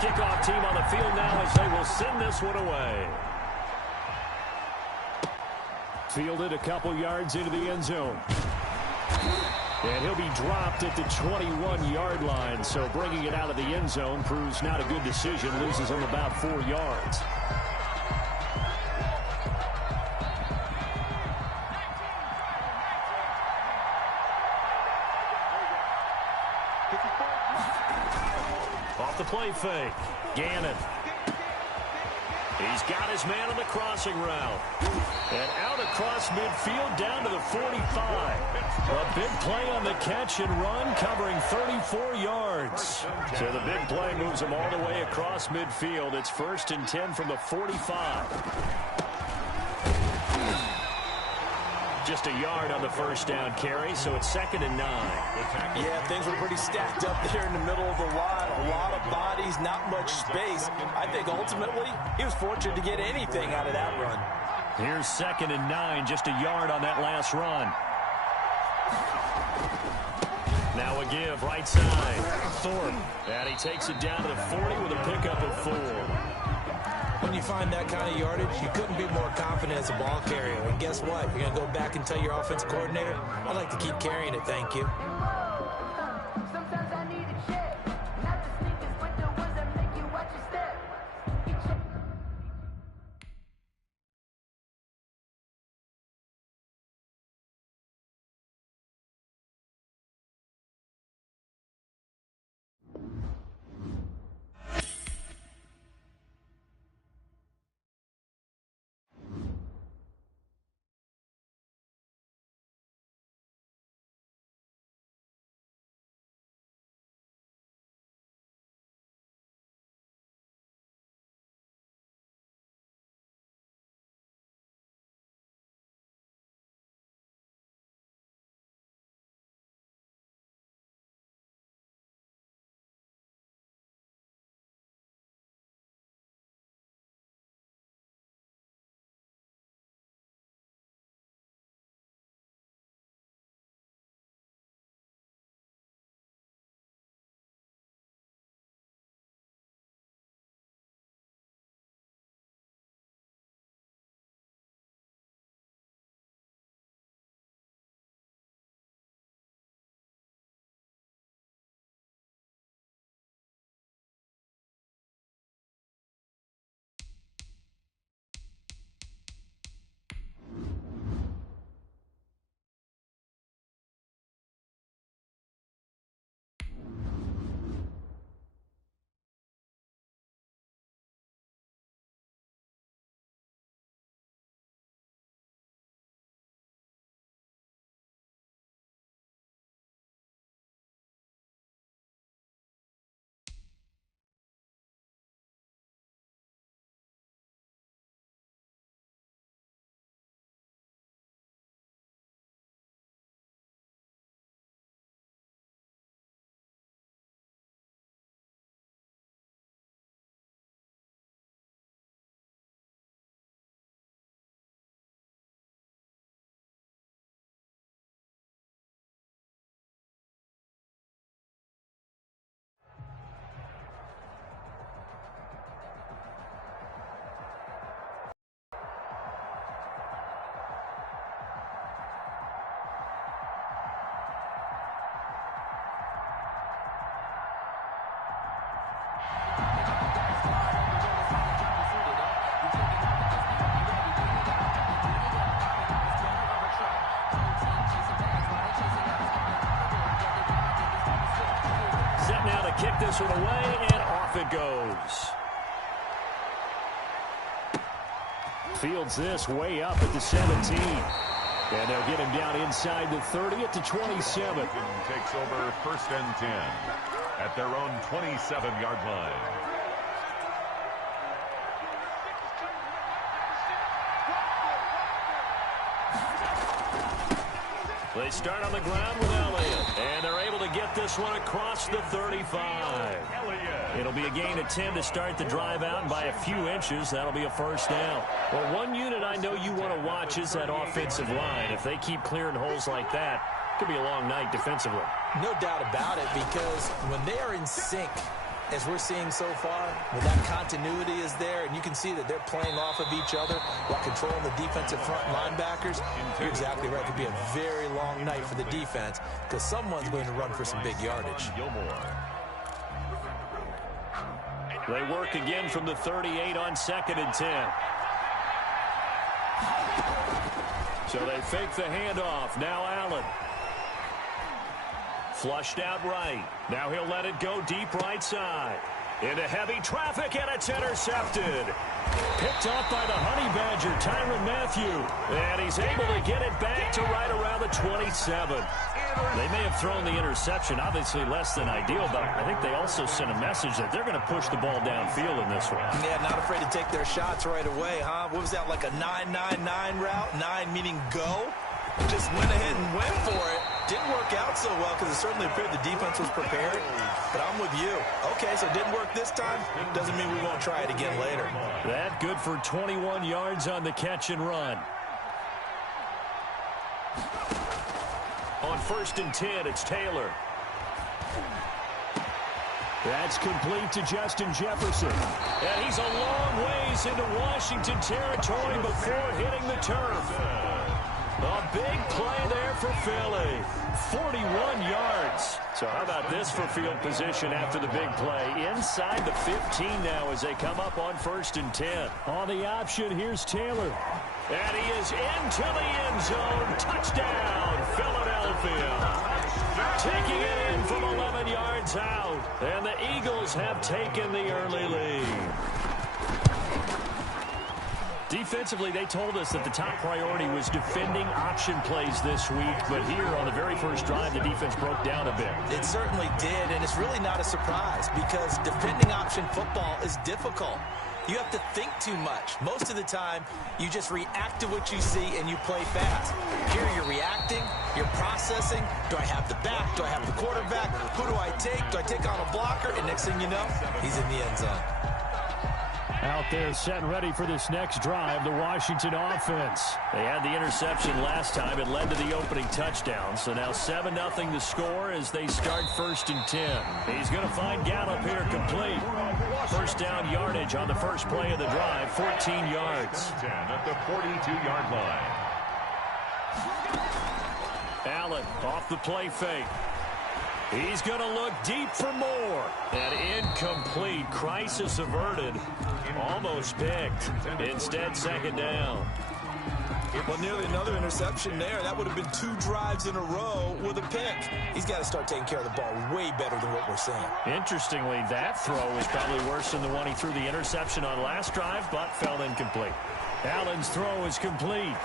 kickoff team on the field now as they will send this one away. Fielded a couple yards into the end zone. And he'll be dropped at the 21-yard line. So bringing it out of the end zone proves not a good decision. Loses him about 4 yards. Off the play fake. Gannon. He's got his man on the crossing route. And out across midfield down to the 45. A big play on the catch and run, covering 34 yards. So the big play moves him all the way across midfield. It's 1st and 10 from the 45. Just a yard on the first down carry, so it's 2nd and 9. Yeah, things were pretty stacked up there in the middle of the line. A lot of bodies, not much space. I think ultimately he was fortunate to get anything out of that run. Here's 2nd and 9, just a yard on that last run. Now a give, right side. Thorpe, and he takes it down to the 40 with a pickup of 4. When you find that kind of yardage, you couldn't be more confident as a ball carrier. And guess what? You're going to go back and tell your offensive coordinator, I'd like to keep carrying it, thank you. Kick this one away, and off it goes. Fields this way up at the 17. And they'll get him down inside the 30 at the 27. Takes over 1st and 10 at their own 27-yard line. They start on the ground with Elliott, and they're able to get this one across the 35. It'll be a gain of 10 to start the drive out, and by a few inches, that'll be a first down. Well, one unit I know you want to watch is that offensive line. If they keep clearing holes like that, it could be a long night defensively. No doubt about it, because when they are in sync, as we're seeing so far, when that continuity is there and you can see that they're playing off of each other while controlling the defensive front linebackers, you're exactly right. It could be a very long night for the defense because someone's going to run for some big yardage. They work again from the 38 on 2nd and 10. So they fake the handoff. Now Allen. Flushed out right. Now he'll let it go deep right side. Into heavy traffic, and it's intercepted. Picked off by the Honey Badger, Tyrann Mathieu. And he's able to get it back to right around the 27. They may have thrown the interception, obviously less than ideal, but I think they also sent a message that they're going to push the ball downfield in this one. Yeah, not afraid to take their shots right away, huh? What was that, like a 9-9-9 route? 9 meaning go? Just went ahead and went for it. Didn't work out so well because it certainly appeared the defense was prepared. But I'm with you. Okay, so it didn't work this time. Doesn't mean we won't try it again later. That good for 21 yards on the catch and run. On 1st and 10, it's Taylor. That's complete to Justin Jefferson. And he's a long ways into Washington territory before hitting the turf. A big play there for Philly. 41 yards. So how about this for field position after the big play? Inside the 15 now as they come up on 1st and 10. On the option, here's Taylor. And he is into the end zone. Touchdown, Philadelphia. Taking it in from 11 yards out. And the Eagles have taken the early lead. Defensively, they told us that the top priority was defending option plays this week, but here on the very first drive, the defense broke down a bit. It certainly did, and it's really not a surprise because defending option football is difficult. You have to think too much. Most of the time, you just react to what you see and you play fast. Here you're reacting, you're processing. Do I have the back? Do I have the quarterback? Who do I take? Do I take on a blocker? And next thing you know, he's in the end zone. Out there set and ready for this next drive, the Washington offense. They had the interception last time. It led to the opening touchdown. So now 7-0 the score as they start 1st and 10. He's going to find Gallup here complete. First down yardage on the first play of the drive, 14 yards. 10 at the 42-yard line. Allen off the play fake. He's going to look deep for more. And incomplete. Crisis averted. Almost picked. Instead, 2nd down. Well, nearly another interception there. That would have been 2 drives in a row with a pick. He's got to start taking care of the ball way better than what we're seeing. Interestingly, that throw was probably worse than the one he threw the interception on last drive, but fell incomplete. Allen's throw is complete.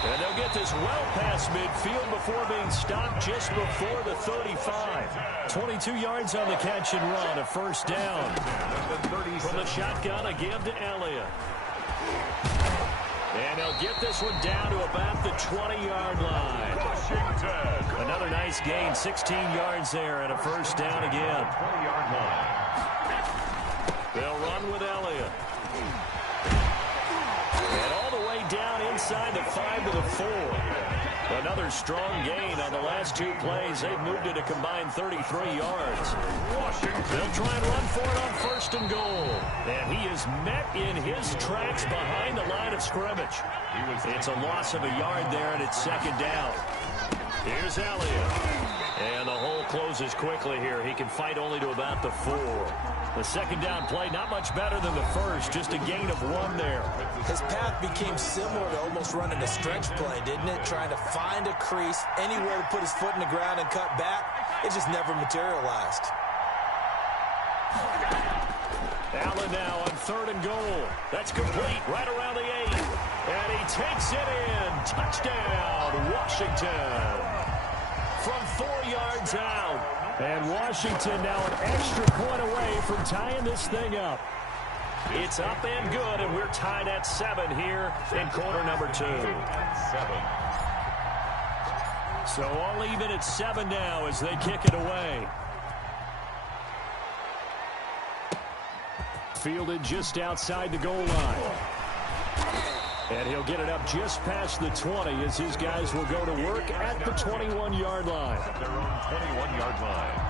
And they'll get this well past midfield before being stopped just before the 35. 22 yards on the catch and run, a first down. From the shotgun, a give to Elliott. And they'll get this one down to about the 20-yard line. Washington. Another nice gain, 16 yards there, and a first down again. 20-yard line. They'll run with Elliott. And all the way down inside the 5 to the 4. Another strong gain on the last 2 plays. They've moved it a combined 33 yards. Washington. They'll try and run for it on 1st and goal. And he is met in his tracks behind the line of scrimmage. It's a loss of a yard there, and it's 2nd down. Here's Elliott. And the hole closes quickly here. He can fight only to about the 4. The 2nd down play, not much better than the first, just a gain of 1 there. His path became similar to almost running a stretch play, didn't it? Trying to find a crease, anywhere to put his foot in the ground and cut back. It just never materialized. Allen now on 3rd and goal. That's complete right around the 8. And he takes it in. Touchdown, Washington. From 4 yards out. And Washington now an extra point away from tying this thing up. It's up and good, and we're tied at 7 here in quarter number 2. 7. So all even at 7 now as they kick it away. Fielded just outside the goal line. And he'll get it up just past the 20 as his guys will go to work at the 21-yard line. At their own 21-yard line.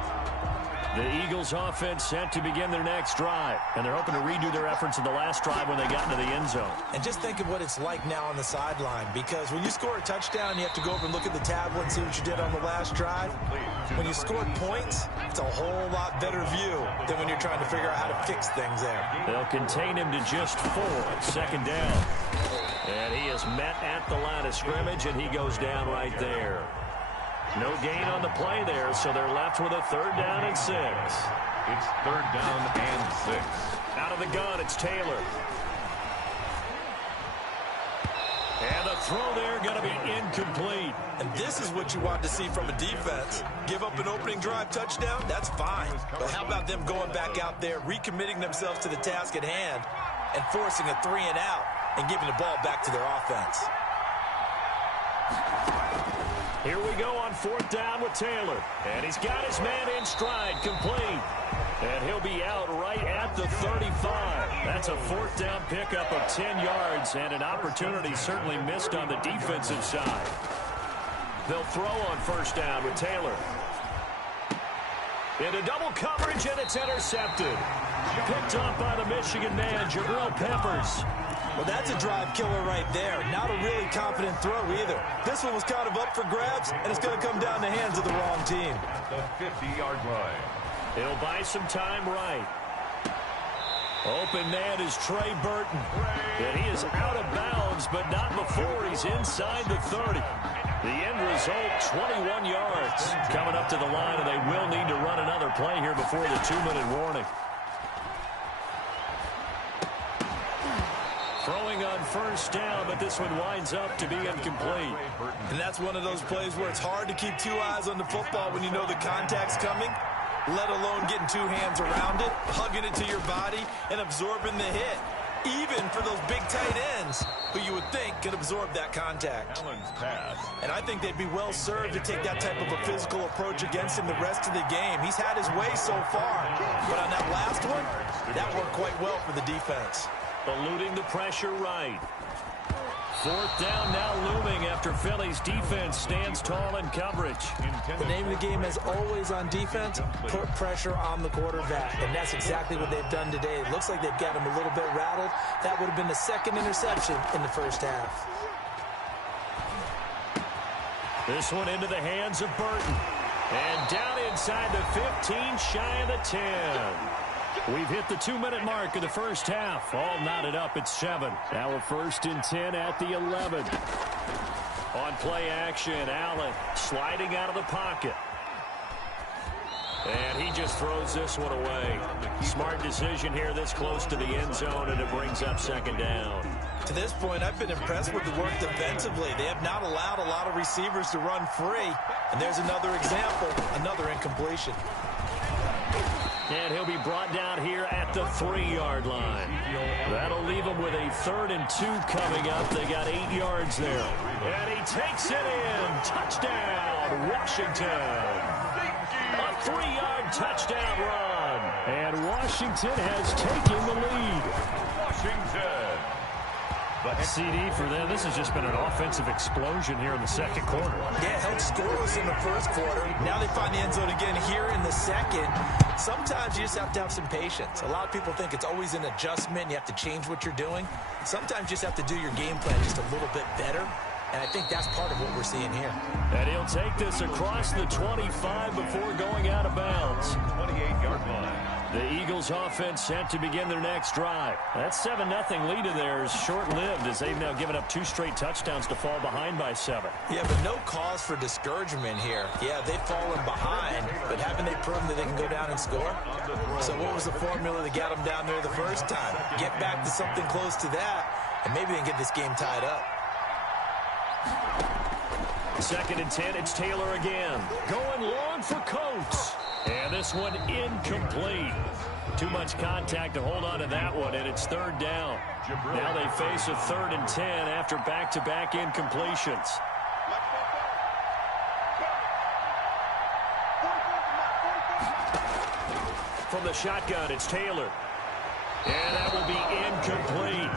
The Eagles offense set to begin their next drive, and they're hoping to redo their efforts in the last drive when they got into the end zone. And just think of what it's like now on the sideline, because when you score a touchdown, you have to go over and look at the tablet and see what you did on the last drive. When you scored points, it's a whole lot better view than when you're trying to figure out how to fix things there. They'll contain him to just 4, second down. And he is met at the line of scrimmage, and he goes down right there. No gain on the play there, so they're left with a 3rd down and 6. It's 3rd down and 6. Out of the gun, it's Taylor. And the throw there going to be incomplete. And this is what you want to see from a defense. Give up an opening drive touchdown, that's fine. But how about them going back out there, recommitting themselves to the task at hand, and forcing a 3 and out, and giving the ball back to their offense. Here we go on 4th down with Taylor. And he's got his man in stride, complete. And he'll be out right at the 35. That's a 4th down pickup of 10 yards, and an opportunity certainly missed on the defensive side. They'll throw on 1st down with Taylor. Into double coverage, and it's intercepted. Picked off by the Michigan man, Jabril Peppers. Well, that's a drive killer right there. Not a really confident throw either. This one was kind of up for grabs, and it's going to come down the hands of the wrong team. The 50-yard line. He'll buy some time right. Open man is Trey Burton. And he is out of bounds, but not before he's inside the 30. The end result, 21 yards. Coming up to the line, and they will need to run another play here before the 2-minute warning. Throwing on 1st down, but this one winds up to be incomplete. And that's one of those plays where it's hard to keep 2 eyes on the football when you know the contact's coming, let alone getting 2 hands around it, hugging it to your body, and absorbing the hit. Even for those big tight ends who you would think could absorb that contact. And I think they'd be well served to take that type of a physical approach against him the rest of the game. He's had his way so far, but on that last one, that worked quite well for the defense. Eluding the pressure right. 4th down now looming after Philly's defense stands tall in coverage. The name of the game, as always on defense, put pressure on the quarterback. And that's exactly what they've done today. It looks like they've got him a little bit rattled. That would have been the 2nd interception in the 1st half. This one into the hands of Burton. And down inside the 15, shy of the 10. We've hit the 2-minute mark of the 1st half. All knotted up at 7. Now a 1st and 10 at the 11. On play action, Allen sliding out of the pocket. And he just throws this one away. Smart decision here this close to the end zone, and it brings up 2nd down. To this point, I've been impressed with the work defensively. They have not allowed a lot of receivers to run free. And there's another example, another incompletion. And he'll be brought down here at the 3-yard line. That'll leave him with a 3rd and 2 coming up. They got 8 yards there. And he takes it in. Touchdown, Washington. A 3-yard touchdown run. And Washington has taken the lead. Washington. CD for them. This has just been an offensive explosion here in the 2nd quarter. Yeah, held scoreless in the 1st quarter. Now they find the end zone again here in the 2nd. Sometimes you just have to have some patience. A lot of people think it's always an adjustment. You have to change what you're doing. Sometimes you just have to do your game plan just a little bit better. And I think that's part of what we're seeing here. And he'll take this across the 25 before going out of bounds. 28-yard line. The Eagles offense set to begin their next drive. That 7-0 lead of theirs short-lived as they've now given up 2 straight touchdowns to fall behind by 7. Yeah, but no cause for discouragement here. Yeah, they've fallen behind, but haven't they proven that they can go down and score? So what was the formula that got them down there the first time? Get back to something close to that, and maybe they can get this game tied up. 2nd and 10, it's Taylor again. Going long for Coates. And this one incomplete. Too much contact to hold on to that one, and it's 3rd down. Now they face a 3rd and 10 after back-to-back incompletions. From the shotgun, it's Taylor. And that will be incomplete.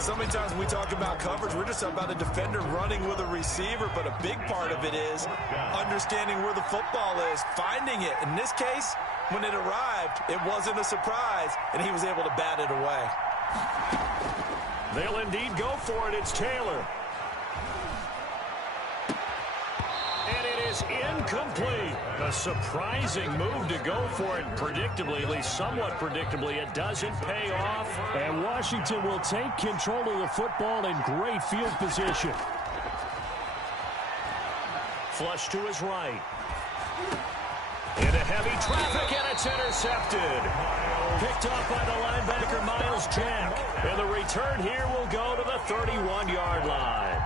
So many times when we talk about coverage, we're just about a defender running with a receiver, but a big part of it is understanding where the football is, finding it. In this case, when it arrived, it wasn't a surprise, and he was able to bat it away. They'll indeed go for it. It's Taylor. And it is incomplete. A surprising move to go for it. Predictably, at least somewhat predictably, it doesn't pay off. And Washington will take control of the football in great field position. Flush to his right. Into heavy traffic, and it's intercepted. Picked off by the linebacker, Miles Jack. And the return here will go to the 31-yard line.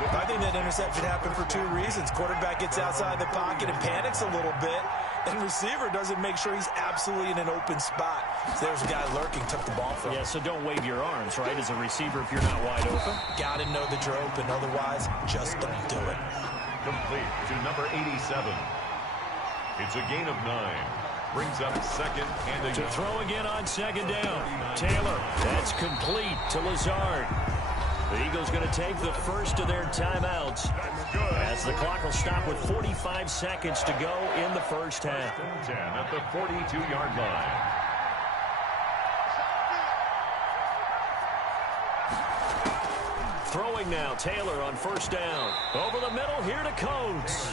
I think that interception happened for two reasons. Quarterback gets outside the pocket and panics a little bit, and receiver doesn't make sure he's absolutely in an open spot. So there's a guy lurking, took the ball from him. Yeah, so don't wave your arms, right, as a receiver if you're not wide open. Got to know that you're open. Otherwise, just don't do it. Complete to number 87. It's a gain of 9. Brings up second and a to throw again on second down. Taylor, that's complete to Lazard. The Eagles going to take the first of their timeouts as the clock will stop with 45 seconds to go in the first half. 10 at the 42-yard line. Throwing now, Taylor on first down. Over the middle, here to Coates.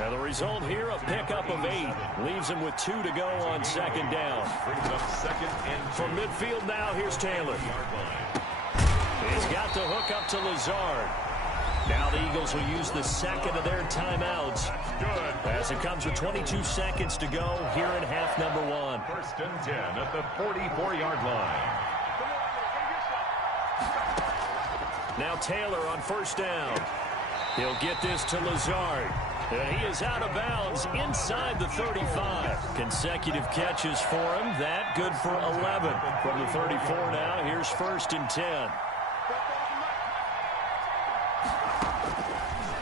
And the result here, a pickup of 8. Leaves him with 2 to go on second down. Brings up second and from midfield now, here's Taylor. He's got the hook up to Lazard. Now the Eagles will use the second of their timeouts. As it comes with 22 seconds to go here in half number 1. First and 10 at the 44-yard line. Now Taylor on first down. He'll get this to Lazard. And he is out of bounds inside the 35. Consecutive catches for him. That good for 11. From the 34 now, here's first and 10.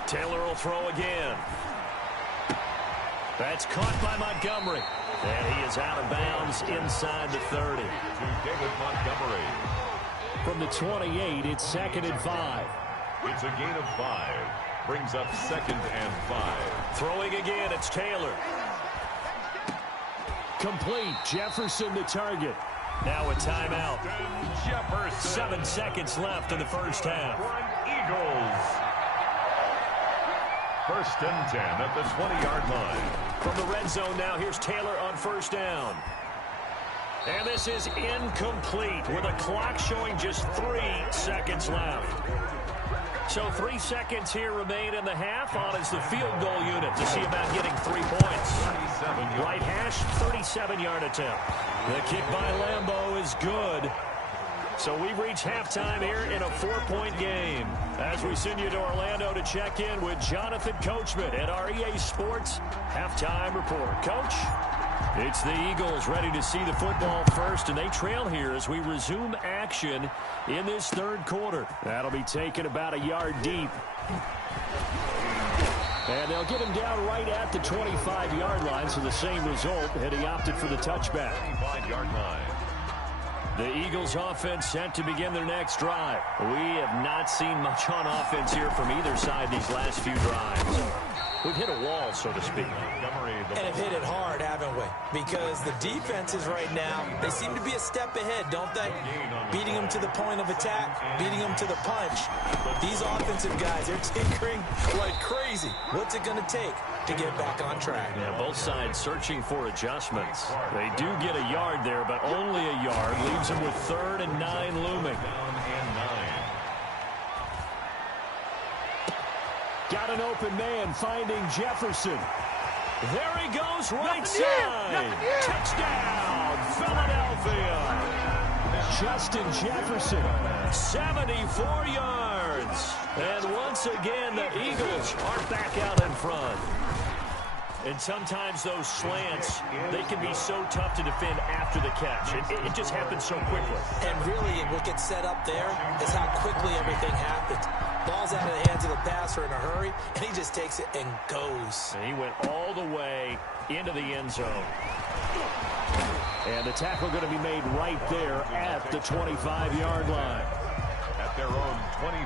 Taylor will throw again. That's caught by Montgomery. And he is out of bounds inside the 30. To David Montgomery. From the 28, it's second and 5. It's a gain of 5. Brings up second and 5. Throwing again, it's Taylor. Complete. Jefferson the target. Now a timeout. Jefferson. 7 seconds left in the first half. Eagles. First and 10 at the 20-yard line. From the red zone now, here's Taylor on first down. And this is incomplete with a clock showing just 3 seconds left. So 3 seconds here remain in the half. On is the field goal unit to see about getting 3 points. Right hash, 37-yard attempt. The kick by Lambeau is good. So we've reached halftime here in a 4-point game. As we send you to Orlando to check in with Jonathan Coachman at our EA Sports Halftime Report. Coach? It's the Eagles ready to see the football first, and they trail here as we resume action in this third quarter. That'll be taken about a yard deep. And they'll get him down right at the 25-yard line, so the same result, and he opted for the touchback. 25-yard line. The Eagles offense set to begin their next drive. We have not seen much on offense here from either side these last few drives. We've hit a wall, so to speak. And have hit it hard, haven't we? Because the defenses right now, they seem to be a step ahead, don't they? Beating them to the point of attack, beating them to the punch. These offensive guys, they're tinkering like crazy. What's it going to take to get back on track? Yeah, both sides searching for adjustments. They do get a yard there, but only a yard. Leaves them with 3rd and 9 looming. Got an open man finding Jefferson. There he goes, right side. Touchdown, Philadelphia. Justin Jefferson, 74 yards. And once again, the Eagles are back out in front. And sometimes those slants, they can be so tough to defend after the catch. It just happens so quickly. And really, what gets set up there is how quickly everything happens. Ball's out of the hands of the passer in a hurry, and he just takes it and goes. And he went all the way into the end zone. And the tackle going to be made right there at the 25-yard line.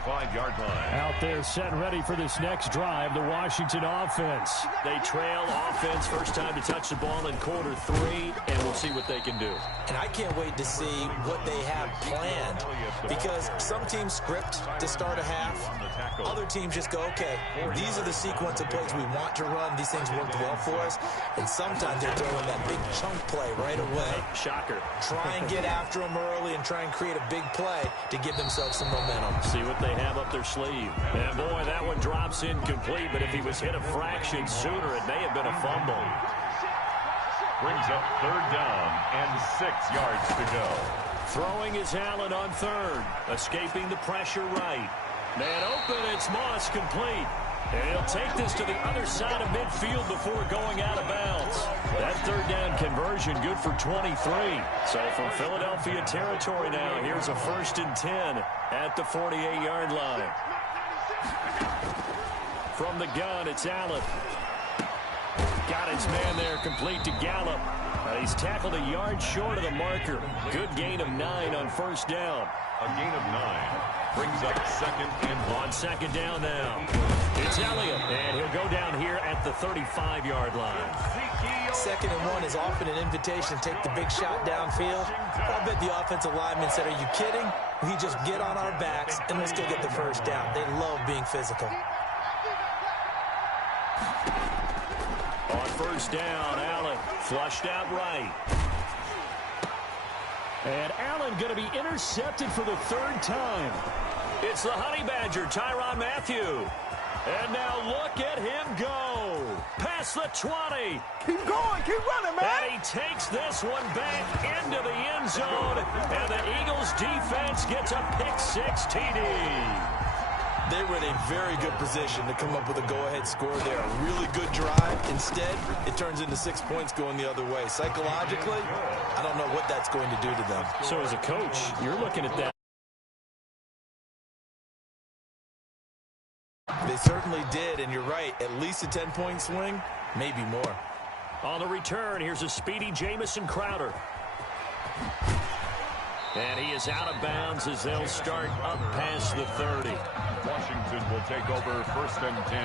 25-yard line. Out there set and ready for this next drive, the Washington offense. They trail offense, first time to touch the ball in quarter 3, and we'll see what they can do. And I can't wait to see what they have planned, because some teams script to start a half. Other teams just go, okay, these are the sequence of plays we want to run. These things worked well for us. And sometimes they're throwing that big chunk play right away. Shocker. Try and get after them early and try and create a big play to give themselves some momentum. See what they have up their sleeve. And boy, that one drops incomplete, but if he was hit a fraction sooner, it may have been a fumble. Brings up 3rd down and 6 yards to go. Throwing is Allen on 3rd. Escaping the pressure right. Man open, it's Moss complete. And he'll take this to the other side of midfield before going out of bounds. That 3rd down conversion good for 23. So from Philadelphia territory now, here's a 1st and 10 at the 48-yard line. From the gun, it's Allen. Got his man there, complete to Gallup. He's tackled a yard short of the marker. Good gain of 9 on 1st down. A gain of 9 brings up 2nd and 1. On 2nd down now, it's Elliott, and he'll go down here at the 35-yard line. 2nd and 1 is often an invitation to take the big shot downfield. I bet the offensive lineman said, are you kidding? We just get on our backs and let's go get the 1st down. They love being physical. On 1st down, Allen flushed out right. And Allen going to be intercepted for the 3rd time. It's the Honey Badger, Tyrann Mathieu. And now look at him go. Past the 20. Keep going. Keep running, man. And he takes this one back into the end zone. And the Eagles defense gets a pick-6 TD. They were in a very good position to come up with a go-ahead score there. A really good drive. Instead, it turns into 6 points going the other way. Psychologically, I don't know what that's going to do to them. So as a coach, you're looking at that. They certainly did, and you're right. At least a 10-point swing, maybe more. On the return, here's a speedy Jamison Crowder. And he is out of bounds as they'll start up past the 30. Washington will take over 1st and 10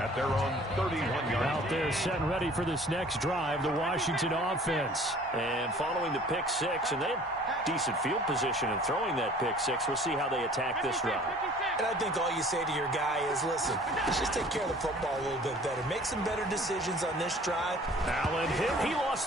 at their own 31-yard. Out there set and ready for this next drive, the Washington offense. And following the pick-6, and they have decent field position in throwing that pick-6. We'll see how they attack this drive. And I think all you say to your guy is, listen, just take care of the football a little bit better. Make some better decisions on this drive. Allen hit. He lost